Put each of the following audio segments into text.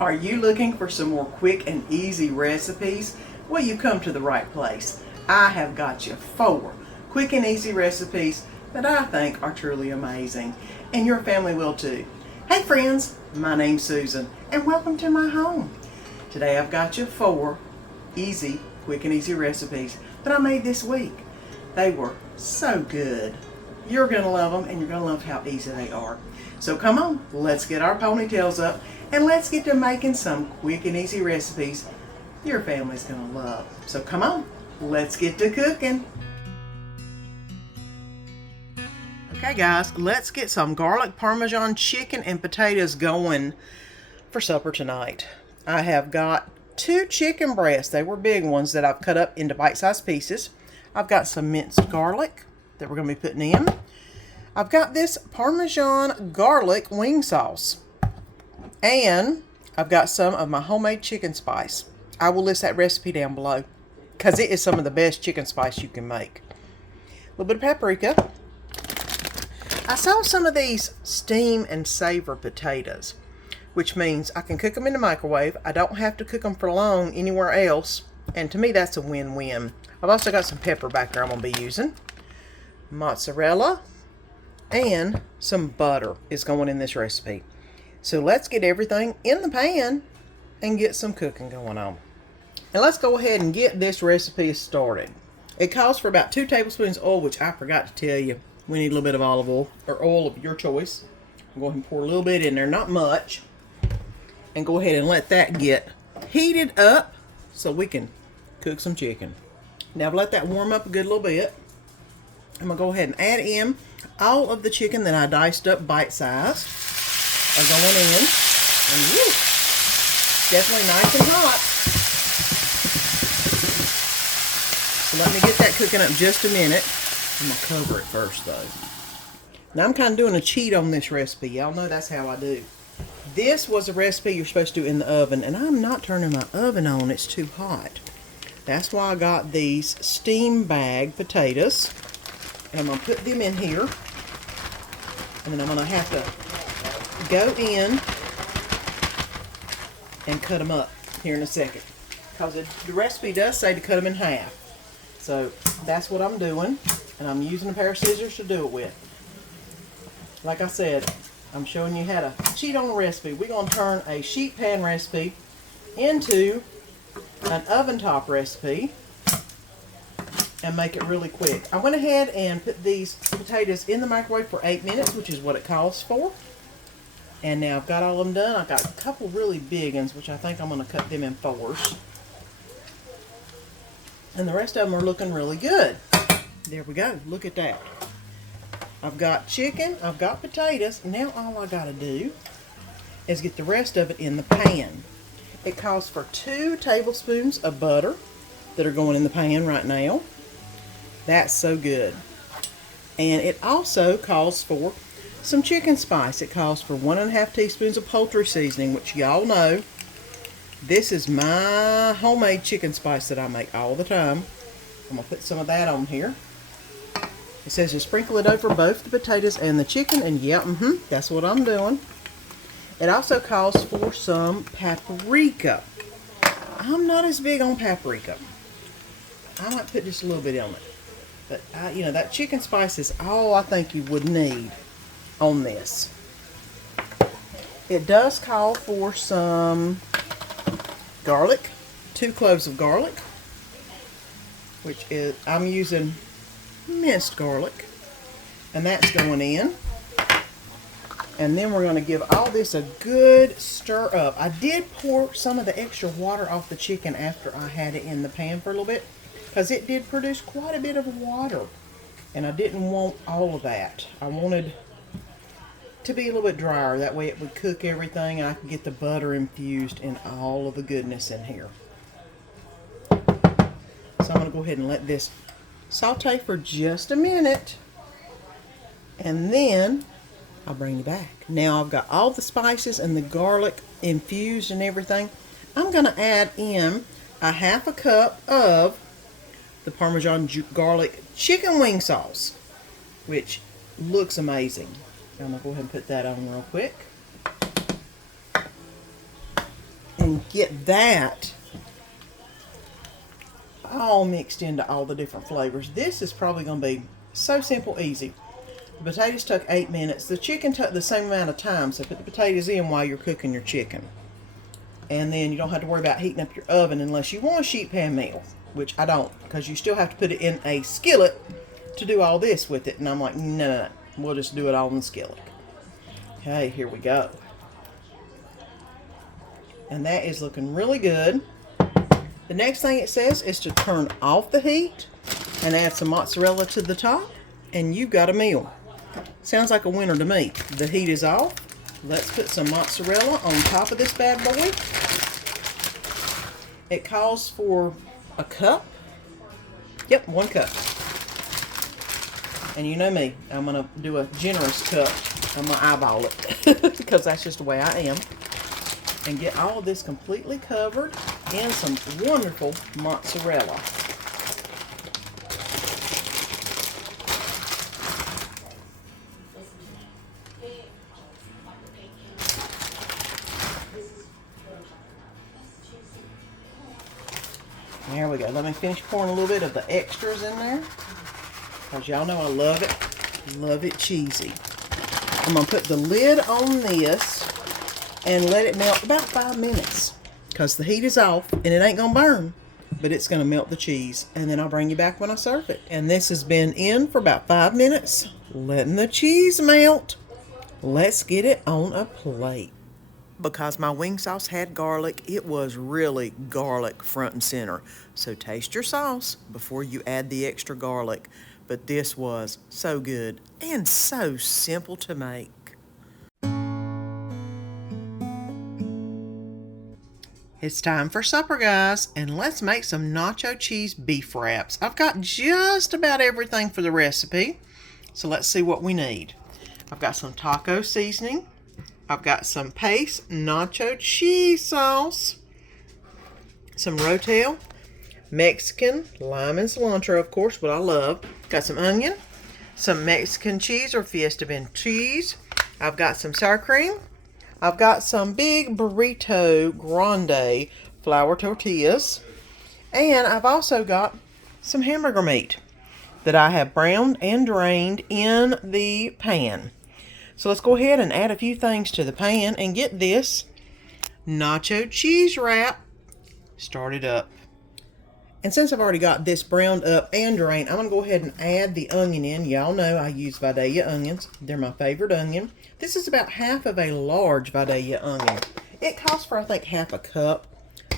Are you looking for some more quick and easy recipes? Well, you come to the right place. I have got you 4 quick and easy recipes that I think are truly amazing, and your family will too. Hey friends, my name's Susan, and welcome to my home. Today I've got you 4 easy, quick and easy recipes that I made this week. They were so good. You're going to love them, and you're going to love how easy they are. So come on, let's get our ponytails up, and let's get to making some quick and easy recipes your family's going to love. So come on, let's get to cooking. Okay guys, let's get some garlic Parmesan chicken and potatoes going for supper tonight. I have got 2 chicken breasts. They were big ones that I've cut up into bite-sized pieces. I've got some minced garlic that we're going to be putting in. I've got this Parmesan garlic wing sauce. And I've got some of my homemade chicken spice. I will list that recipe down below because it is some of the best chicken spice you can make. A little bit of paprika. I saw some of these steam and savor potatoes, which means I can cook them in the microwave. I don't have to cook them for long anywhere else. And to me, that's a win-win. I've also got some pepper back there I'm going to be using. Mozzarella and some butter is going in this recipe. So let's get everything in the pan and get some cooking going on. And let's go ahead and get this recipe started. It calls for about 2 tablespoons of oil, which I forgot to tell you. We need a little bit of olive oil, or oil of your choice. I'm going to pour a little bit in there, not much. And go ahead and let that get heated up so we can cook some chicken. Now I've let that warm up a good little bit. I'm going to go ahead and add in all of the chicken that I diced up bite-sized. Are going in, and woo, definitely nice and hot. So let me get that cooking up just a minute. I'm going to cover it first though. Now I'm kind of doing a cheat on this recipe. Y'all know that's how I do. This was a recipe you're supposed to do in the oven, and I'm not turning my oven on. It's too hot. That's why I got these steam bag potatoes. And I'm going to put them in here. And then I'm going to have to go in and cut them up here in a second, because the recipe does say to cut them in half. So that's what I'm doing, and I'm using a pair of scissors to do it with. Like I said, I'm showing you how to cheat on a recipe. We're going to turn a sheet pan recipe into an oven top recipe and make it really quick. I went ahead and put these potatoes in the microwave for 8 minutes, which is what it calls for. And now I've got all of them done. I've got a couple really big ones, which I think I'm going to cut them in 4s. And the rest of them are looking really good. There we go. Look at that. I've got chicken. I've got potatoes. Now all I got to do is get the rest of it in the pan. It calls for 2 tablespoons of butter that are going in the pan right now. That's so good. And it also calls for some chicken spice. It calls for 1½ teaspoons of poultry seasoning, which y'all know. This is my homemade chicken spice that I make all the time. I'm going to put some of that on here. It says to sprinkle it over both the potatoes and the chicken, and yeah, that's what I'm doing. It also calls for some paprika. I'm not as big on paprika. I might put just a little bit on it. But, you know, that chicken spice is all I think you would need on this. It does call for some garlic, 2 cloves of garlic, which is, I'm using minced garlic, and that's going in. And then we're going to give all this a good stir up. I did pour some of the extra water off the chicken after I had it in the pan for a little bit, because it did produce quite a bit of water, and I didn't want all of that. I wanted to be a little bit drier. That way it would cook everything, and I could get the butter infused in all of the goodness in here. So I'm going to go ahead and let this saute for just a minute, and then I'll bring you back. Now I've got all the spices and the garlic infused and everything. I'm going to add in a 1/2 cup of the Parmesan garlic chicken wing sauce, which looks amazing. I'm going to go ahead and put that on real quick. and get that all mixed into all the different flavors. This is probably going to be so simple, easy. The potatoes took 8 minutes. The chicken took the same amount of time, so put the potatoes in while you're cooking your chicken. And then you don't have to worry about heating up your oven unless you want a sheet pan meal, which I don't, because you still have to put it in a skillet to do all this with it. And I'm like, no, we'll just do it all in the skillet. Okay, here we go. And that is looking really good. The next thing it says is to turn off the heat and add some mozzarella to the top, and you've got a meal. Sounds like a winner to me. The heat is off. Let's put some mozzarella on top of this bad boy. It calls for a cup. Yep, 1 cup. And you know me, I'm going to do a generous cup. I'm going to eyeball it because that's just the way I am. And get all of this completely covered in some wonderful mozzarella. There we go. Let me finish pouring a little bit of the extras in there, because y'all know I love it. Love it cheesy. I'm going to put the lid on this and let it melt about 5 minutes, because the heat is off and it ain't going to burn, but it's going to melt the cheese. And then I'll bring you back when I serve it. And this has been in for about 5 minutes, letting the cheese melt. Let's get it on a plate. Because my wing sauce had garlic, it was really garlic front and center. So taste your sauce before you add the extra garlic. But this was so good and so simple to make. It's time for supper, guys, and let's make some nacho cheese beef wraps. I've got just about everything for the recipe, so let's see what we need. I've got some taco seasoning. I've got some paste nacho cheese sauce, some rotel, Mexican lime and cilantro, of course, what I love. Got some onion, some Mexican cheese or Fiesta Bend cheese. I've got some sour cream. I've got some big burrito grande flour tortillas. And I've also got some hamburger meat that I have browned and drained in the pan. So let's go ahead and add a few things to the pan and get this nacho cheese wrap started up. And since I've already got this browned up and drained, I'm going to go ahead and add the onion in. Y'all know I use Vidalia onions. They're my favorite onion. This is about half of a large Vidalia onion. It costs for, I think, half a cup.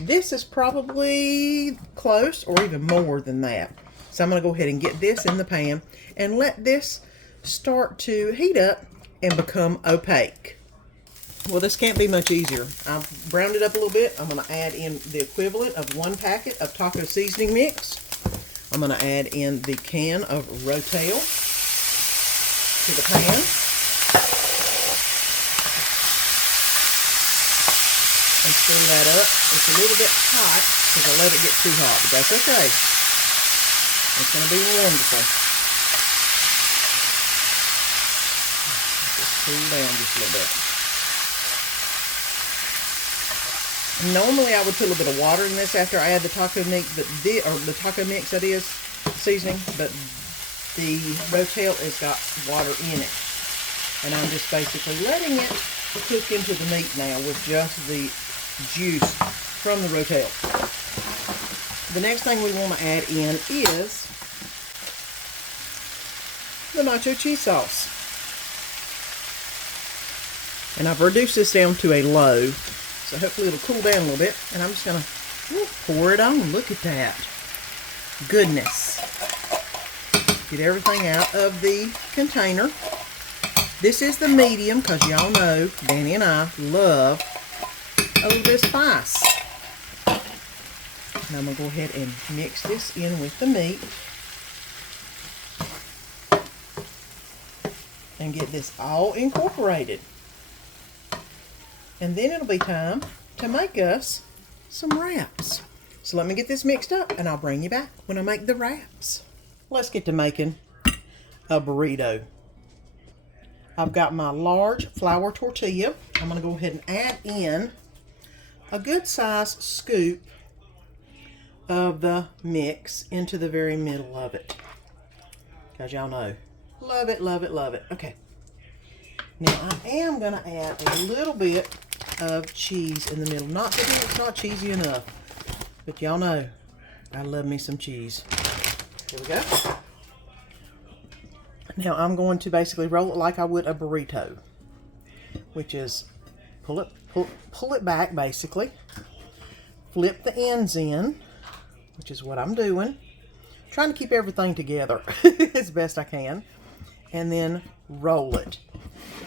This is probably close or even more than that. So I'm going to go ahead and get this in the pan and let this start to heat up and become opaque. Well, this can't be much easier. I've browned it up a little bit. I'm going to add in the equivalent of 1 packet of taco seasoning mix. I'm going to add in the can of rotel to the pan. And stir that up. It's a little bit hot because I let it get too hot, but that's okay. It's going to be wonderful. Just cool down just a little bit. Normally I would put a little bit of water in this after I add the taco meat, the taco mix that is seasoning, but the rotel has got water in it. And I'm just basically letting it cook into the meat now with just the juice from the rotel. The next thing we want to add in is the nacho cheese sauce. And I've reduced this down to a low, so hopefully it'll cool down a little bit. And I'm just going to pour it on. Look at that. Goodness. Get everything out of the container. This is the medium because y'all know Danny and I love a little bit of spice. And I'm going to go ahead and mix this in with the meat. And get this all incorporated. And then it'll be time to make us some wraps. So let me get this mixed up and I'll bring you back when I make the wraps. Let's get to making a burrito. I've got my large flour tortilla. I'm going to go ahead and add in a good size scoop of the mix into the very middle of it. Because y'all know, love it, love it, love it. Okay. Now I am going to add a little bit of cheese in the middle. Not that it's not cheesy enough, but y'all know I love me some cheese. Here we go. Now I'm going to basically roll it like I would a burrito, which is pull it back basically, flip the ends in, which is what I'm doing. Trying to keep everything together as best I can, and then roll it.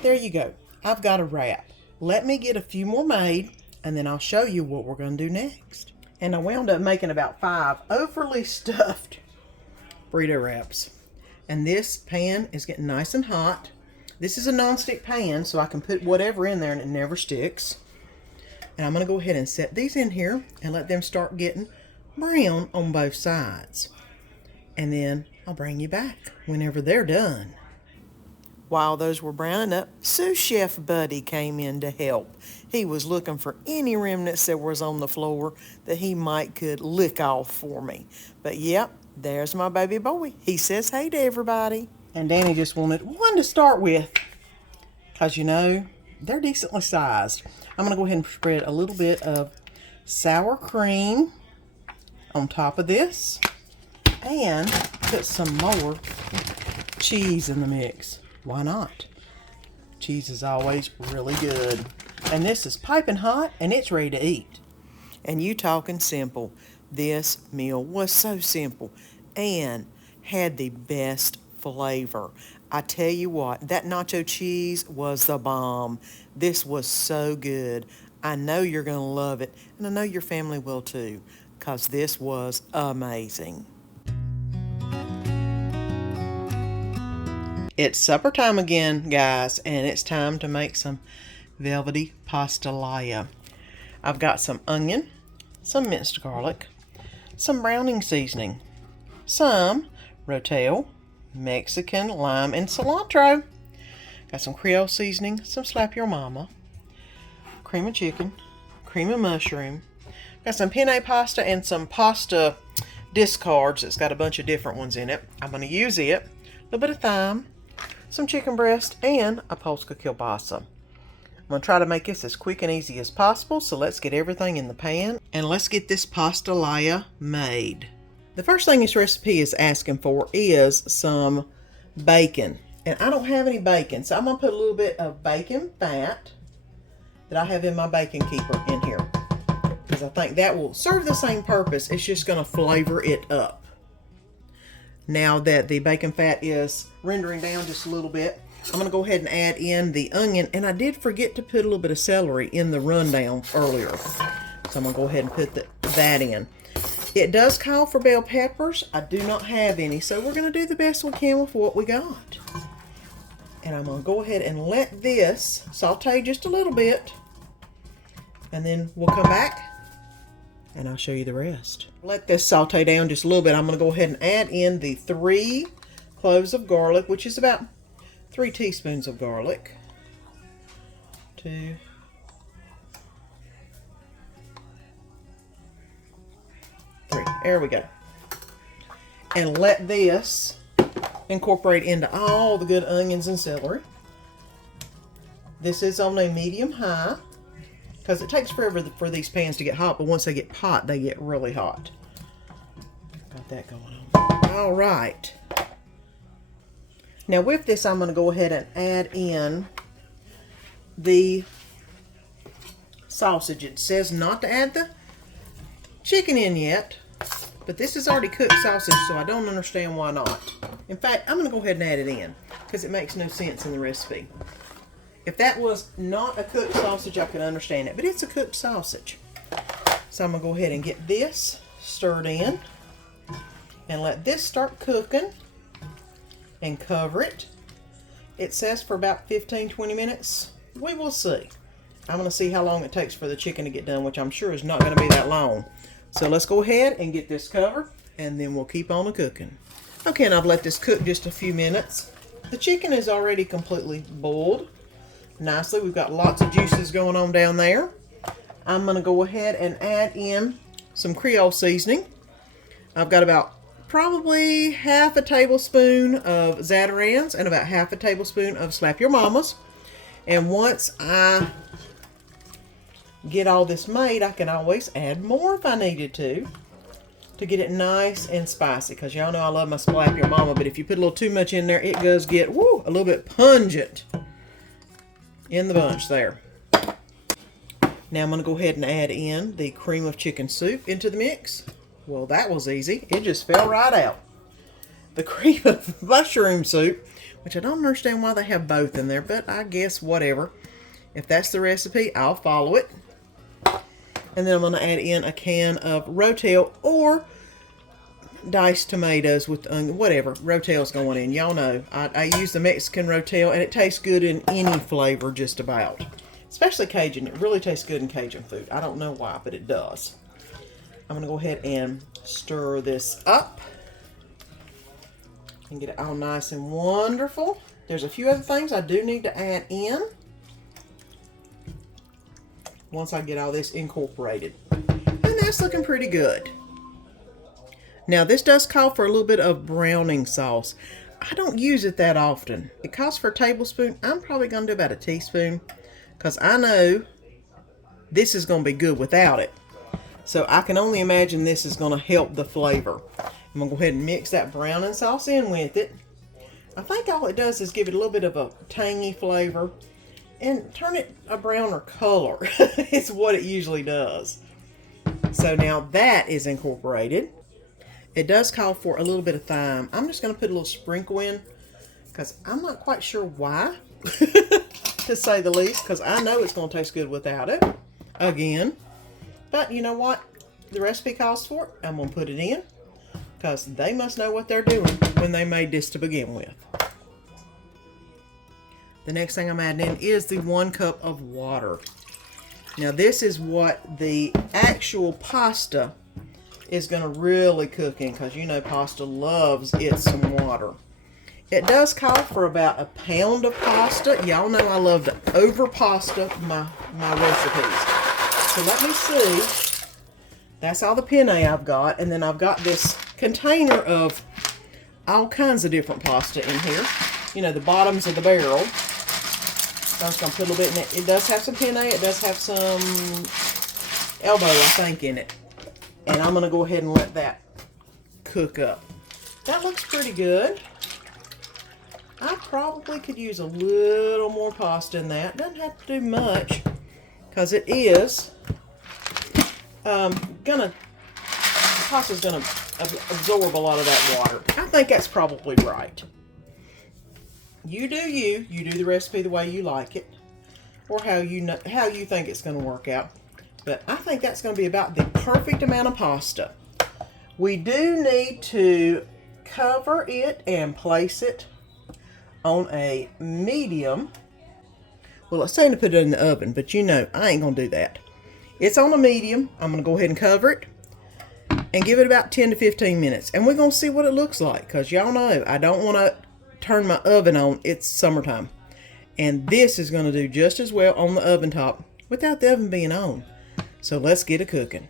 There you go. I've got a wrap. Let me get a few more made, and then I'll show you what we're going to do next. And I wound up making about 5 overly stuffed burrito wraps. And this pan is getting nice and hot. This is a non-stick pan, so I can put whatever in there and it never sticks. And I'm going to go ahead and set these in here and let them start getting brown on both sides. And then I'll bring you back whenever they're done. While those were browning up, sous chef Buddy came in to help. He was looking for any remnants that was on the floor that he might could lick off for me. But yep, there's my baby boy. He says hey to everybody. And Danny just wanted one to start with, because you know, they're decently sized. I'm going to go ahead and spread a little bit of sour cream on top of this and put some more cheese in the mix. Why not? Cheese is always really good. And this is piping hot and it's ready to eat. And you talking simple. This meal was so simple and had the best flavor. I tell you what, that nacho cheese was the bomb. This was so good. I know you're going to love it, and I know your family will too, because this was amazing. It's supper time again, guys, and it's time to make some velvety pastalaya. I've got some onion, some minced garlic, some browning seasoning, some rotel, Mexican, lime, and cilantro. Got some Creole seasoning, some Slap Your Mama, cream of chicken, cream of mushroom. Got some penne pasta and some pasta discards. It's got a bunch of different ones in it. I'm going to use it. A little bit of thyme, some chicken breast, and a Polska kielbasa. I'm going to try to make this as quick and easy as possible, so let's get everything in the pan and let's get this pastalaya made. The first thing this recipe is asking for is some bacon. And I don't have any bacon, so I'm going to put a little bit of bacon fat that I have in my bacon keeper in here, because I think that will serve the same purpose. It's just going to flavor it up. Now that the bacon fat is rendering down just a little bit, I'm going to go ahead and add in the onion. And I did forget to put a little bit of celery in the rundown earlier, so I'm going to go ahead and put that in. It does call for bell peppers. I do not have any, so we're going to do the best we can with what we got. And I'm going to go ahead and let this saute just a little bit, and then we'll come back and I'll show you the rest. Let this saute down just a little bit. I'm going to go ahead and add in the 3 cloves of garlic, which is about 3 teaspoons of garlic. 2, 3. There we go. And let this incorporate into all the good onions and celery. This is on a medium-high, because it takes forever for these pans to get hot, but once they get hot, they get really hot. Got that going on. All right. Now with this, I'm going to go ahead and add in the sausage. It says not to add the chicken in yet, but this is already cooked sausage, so I don't understand why not. In fact, I'm going to go ahead and add it in, because it makes no sense in the recipe. If that was not a cooked sausage, I could understand it, but it's a cooked sausage. So I'm going to go ahead and get this stirred in and let this start cooking and cover it. It says for about 15-20 minutes. We will see. I'm going to see how long it takes for the chicken to get done, which I'm sure is not going to be that long. So let's go ahead and get this covered, and then we'll keep on cooking. Okay, and I've let this cook just a few minutes. The chicken is already completely boiled nicely. We've got lots of juices going on down there. I'm going to go ahead and add in some Creole seasoning. I've got about probably half a tablespoon of Zatarain's and about half a tablespoon of Slap Your Mama's. And once I get all this made, I can always add more if I needed to get it nice and spicy. Because y'all know I love my Slap Your Mama, but if you put a little too much in there, it does get a little bit pungent in the bunch there. Now I'm going to go ahead and add in the cream of chicken soup into the mix. Well, that was easy. It just fell right out. The cream of mushroom soup, which I don't understand why they have both in there, but I guess whatever. If that's the recipe, I'll follow it. And then I'm going to add in a can of Rotel or diced tomatoes with whatever. Rotel's going in. Y'all know I use the Mexican Rotel, and it tastes good in any flavor just about. Especially Cajun. It really tastes good in Cajun food. I don't know why, but it does. I'm going to go ahead and stir this up and get it all nice and wonderful. There's a few other things I do need to add in once I get all this incorporated. And that's looking pretty good. Now this does call for a little bit of browning sauce. I don't use it that often. It calls for a tablespoon. I'm probably going to do about a teaspoon because I know this is going to be good without it. So I can only imagine this is going to help the flavor. I'm going to go ahead and mix that browning sauce in with it. I think all it does is give it a little bit of a tangy flavor and turn it a browner color. It's what it usually does. So now that is incorporated. It does call for a little bit of thyme. I'm just going to put a little sprinkle in because I'm not quite sure why, to say the least, because I know it's going to taste good without it. Again. But you know what? The recipe calls for it. I'm going to put it in because they must know what they're doing when they made this to begin with. The next thing I'm adding in is the 1 cup of water. Now this is what the actual pasta is going to really cook in because you know pasta loves some water. It does call for about a pound of pasta. Y'all know I love to over pasta my recipes. So let me see. That's all the penne I've got. And then I've got this container of all kinds of different pasta in here. You know, the bottoms of the barrel. So I'm just going to put a little bit in it. It does have some penne. It does have some elbow, I think, in it. And I'm going to go ahead and let that cook up. That looks pretty good. I probably could use a little more pasta in that. Doesn't have to do much because it is pasta's gonna absorb a lot of that water. I think that's probably right. You do the recipe the way you like it, or how you think it's gonna work out. But I think that's gonna be about the perfect amount of pasta. We do need to cover it and place it on a medium. Well, it's saying to put it in the oven, but you know I ain't gonna do that. It's on a medium. I'm going to go ahead and cover it and give it about 10 to 15 minutes. And we're going to see what it looks like because y'all know I don't want to turn my oven on. It's summertime. And this is going to do just as well on the oven top without the oven being on. So let's get it cooking.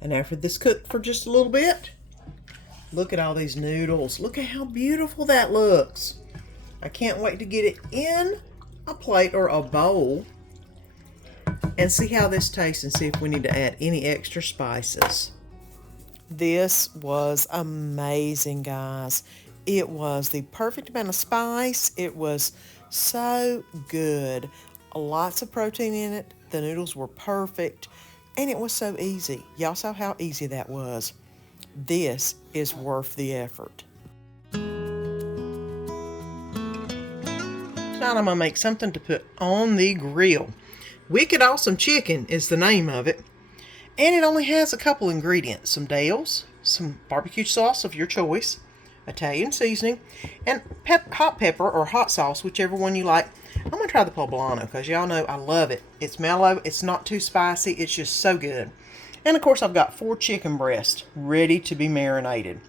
And after this cooked for just a little bit, look at all these noodles. Look at how beautiful that looks. I can't wait to get it in a plate or a bowl and see how this tastes and see if we need to add any extra spices. This was amazing, guys. It was the perfect amount of spice. It was so good. Lots of protein in it. The noodles were perfect. And it was so easy. Y'all saw how easy that was. This is worth the effort. Tonight I'm going to make something to put on the grill. Wicked Awesome Chicken is the name of it. And it only has a couple ingredients. Some Dale's, some barbecue sauce of your choice, Italian seasoning, and hot pepper or hot sauce, whichever one you like. I'm going to try the poblano because y'all know I love it. It's mellow. It's not too spicy. It's just so good. And of course I've got 4 chicken breasts ready to be marinated.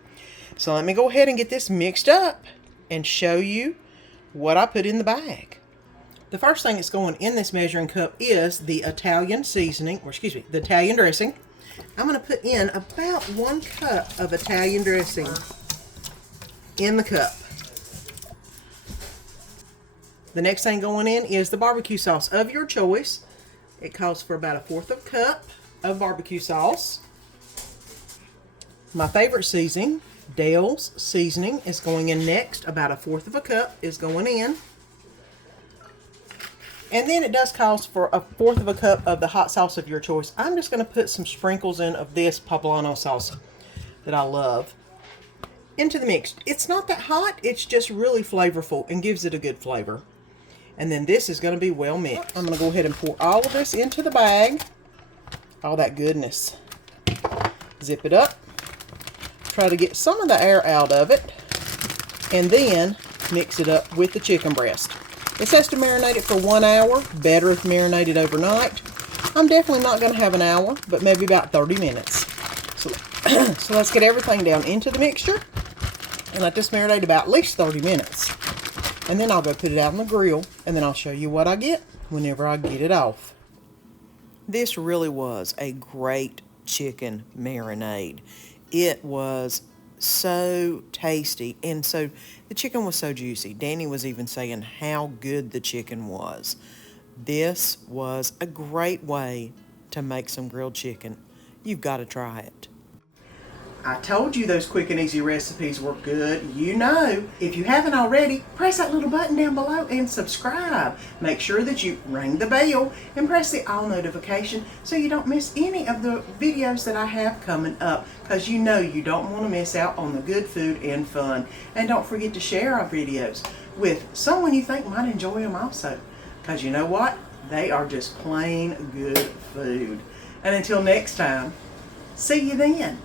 So let me go ahead and get this mixed up and show you what I put in the bag. The first thing that's going in this measuring cup is the Italian seasoning, or excuse me, the Italian dressing. I'm going to put in about 1 cup of Italian dressing in the cup. The next thing going in is the barbecue sauce of your choice. It calls for about 1/4 cup of barbecue sauce. My favorite seasoning, Dale's seasoning, is going in next. About 1/4 cup is going in. And then it does call for 1/4 cup of the hot sauce of your choice. I'm just going to put some sprinkles in of this poblano sauce that I love into the mix. It's not that hot, it's just really flavorful and gives it a good flavor. And then this is going to be well mixed. I'm going to go ahead and pour all of this into the bag. All that goodness. Zip it up. Try to get some of the air out of it. And then mix it up with the chicken breast. It says to marinate it for 1 hour. Better if marinated overnight. I'm definitely not going to have an hour, but maybe about 30 minutes. So let's get everything down into the mixture and let this marinate about at least 30 minutes. And then I'll go put it out on the grill, and then I'll show you what I get whenever I get it off. This really was a great chicken marinade. It was so tasty, and so the chicken was so juicy. Danny was even saying how good the chicken was. This was a great way to make some grilled chicken. You've got to try it. I told you those quick and easy recipes were good. You know, if you haven't already, press that little button down below and subscribe. Make sure that you ring the bell and press the all notification so you don't miss any of the videos that I have coming up, because you know you don't want to miss out on the good food and fun. And don't forget to share our videos with someone you think might enjoy them also, because you know what? They are just plain good food. And until next time, see you then.